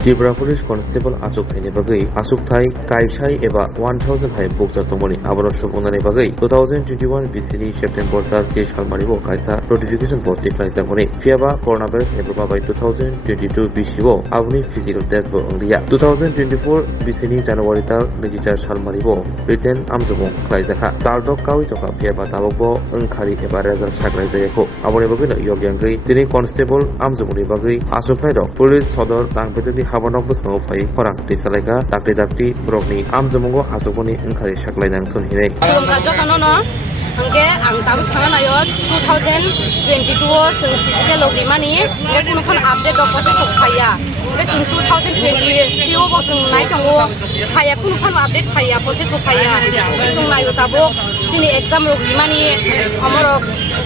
Tripura Police Constable Achukthai ni bagai Achukthai kaisai eba 1000 hai bukja tomoni abaro shobonani bagai 2021 BCD September 3 salmani bo kaisa notification posti kaisa boni fiaba coronavirus eba bai 2022 BC bo abuni physical test bo angriya 2024 BCD January ta 24 salmani bo written amjobong kaisa kha taldok kawi toka fiaba tabok bo angkhari eba result saklai jayako aboni bagai no yogyangri tini constable amjoboni bagai Achukthai rok police sodor tangpetoni habanok bosno fai korang tisalaiga dakti brokni amjomongo asokoni angkhari saklai nang thun hinai angke ang tam sana yo 2022 sung physical logimani nge kun khon update dok pase sok phaya nge sung 2023 bo sung nai tango phaya kun khon update phaya process bo phaya sung nai tabo sini exam logimani amaro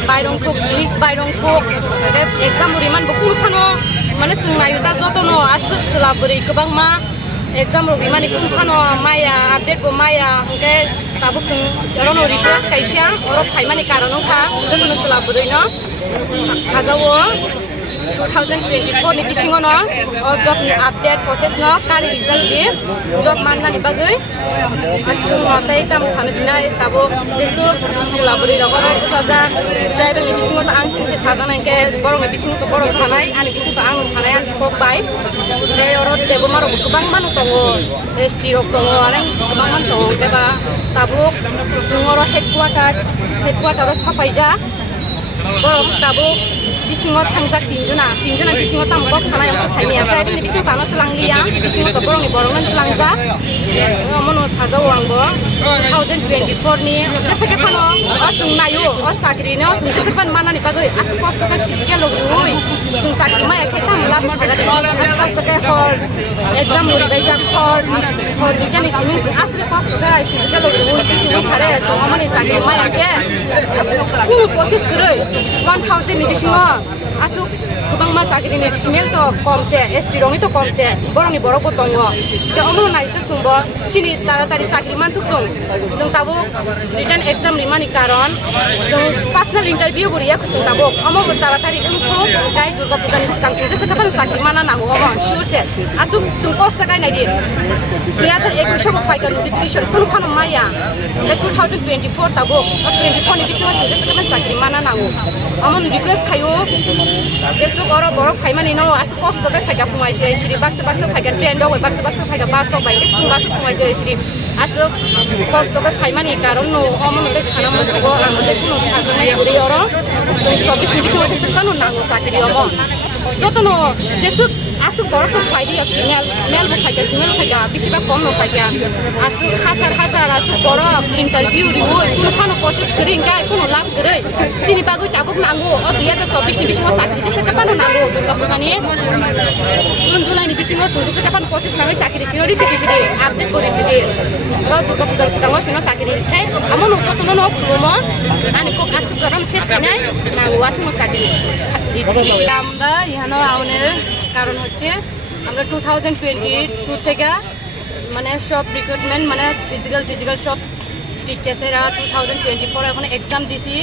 bairong thuk list bairong thuk exam riman bo kun khono mane sung nai ta jotono asuk selaburi Kwbangma exam logimani kun khono maya update bo maya angke tabuk sing orono request kaisya oro phaimani karonong kha jotono selaburi no sajawo 2024 ni bisingo no o job ni update process no kari result di job manna ni bagai asung matai tam sanjinai tabo jesu selaburi rogoro saja tribal ni bisingo ta ang singse sajana ke borong ni bisingo to borong sanai ani bisingo to ang sanai an kok bai de oro debo maro Kwbangma no tongo ST rok tongo areng Kwbangma tongo keba tabuk sungoro headquarter sapaija borong tabuk bisingo thangjak tinjona bisingo tamkok sanai ang saimia tribal ni bisingo tano tulanglia bisingo to borong nan tulangja amono sajawo angbo 2024 ni jesake pano asung nayo o sakri no sung jesake pan manani bagai as cost ka physical logui sung sakri ma ekta mula thagade as cost ka for exam lori baija for digani sining as cost ka physical logui ki sare so amani sakri ma eke ku process kuroi 1000 ni bisingo asuk Kwbangma sakri ni female to komse ST rongi to komse boroni borok bo tongo te omo nai te sumbo sini taratari sakri mantuk sung tabo written exam rimani karon sung personal interview buriya sung tabo omo taratari unko dai durga puja ni sikang je sekapan sakri mana nango omo sure se asuk sung post kai nai di 2021 bo file notification kun khano maya 2024 tabo 24 ni bisingo je sekapan sakri mana nango omo request khayo jesu goro borok phaimani no asu cost ka phaiga phumai siri baksa phaiga train dog baksa phaiga bus dog bai bisu baksa phumai siri asu cost ka phaimani karon no omo no sana mo go amode kuno sajane kuri oro 24 ni bisu se kanu nango sakri omo jotono jesu asu borok phaili female male bo phaiga bisiba kom no phaiga asu hazar asu borok interview riwo kuno khano process kring kai kuno lab grai sini bagui tabuk nango o 2024 ni bisu sakri se kapan nango durga pujani June July ni bisingo se kapan process nami sakri sinori sikiri update kori sidi o durga puja sikango sino sakri kai amono jotono no promo ani ko asu jaran শেষ kanai nango asimo sakri আমরা ইহানো আউনের কারণ হচ্ছে আমরা 2022 থেকে মানে সব recruitment মানে physical সব টিচার্সেরা 2024 এখন এক্সাম দিছি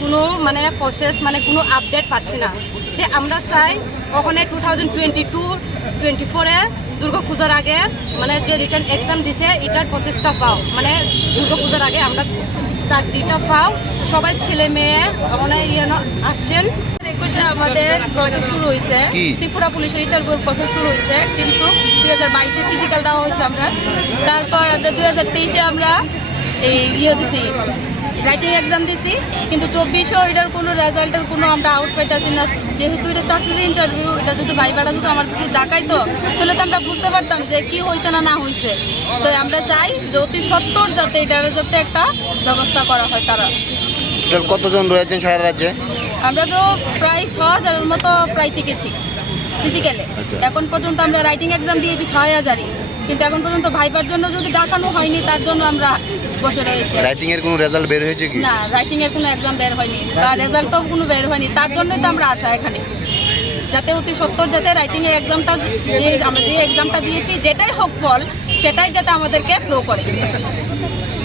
কোনো মানে প্রসেস মানে কোনো আপডেট পাচ্ছি না তে আমরা চাই ওখানে 2022-24 এ দুর্গা পূজার আগে মানে যে রিটার্ন এক্সাম দিছে এটার প্রসেসটা পাও মানে দুর্গা পূজার আগে আমরা চাকরিটা পাও সবাই ছেলে মেয়ে ওখানে আসছেন আমাদের প্রসেস শুরু হয়েছে ত্রিপুরা পুলিশের ইন্টারভিউ প্রসেস শুরু হয়েছে কিন্তু 2022-এ ফিজিক্যাল দেওয়া হয়েছে আমরা তারপর 2023-এ আমরা এই দিছি রাইটিং এক্সাম দিছি কিন্তু 24-ও এটার কোনো রেজাল্টের কোনো আমরা আউট পাইতেছি না যেহেতু এটা চাকরির ইন্টারভিউ এটা যদি ভাইবাটা যদি আমার যদি ডাকাইতো তাহলে তো আমরা বুঝতে পারতাম যে কি হয়েছে না হয়েছে তো আমরা চাই যে অতি সত্বর যাতে এটার যাতে একটা ব্যবস্থা করা হয় তারা কতজন রয়েছেন সারা রাজ্যে আমরা তো প্রায় 6000-এর মতো প্রায় টিকেছি ফিজিক্যালে এখন পর্যন্ত আমরা রাইটিং এক্সাম দিয়েছি 6000-ই কিন্তু এখন পর্যন্ত ভাইবার জন্য যদি ডাকানো হয়নি তার জন্য আমরা বসে রয়েছি রাইটিং এর কোনো রেজাল্ট বের হয়েছে কি না রাইটিং এর কোনো এক্সাম বের হয়নি বা রেজাল্টও কোনো বের হয়নি তার জন্যই তো আমরা আসা এখানে যাতে অতি সত্তর যাতে রাইটিং এর এক্সামটা যে আমরা যে এক্সামটা দিয়েছি যেটাই হোক ফল সেটাই যাতে আমাদেরকে থ্রো করে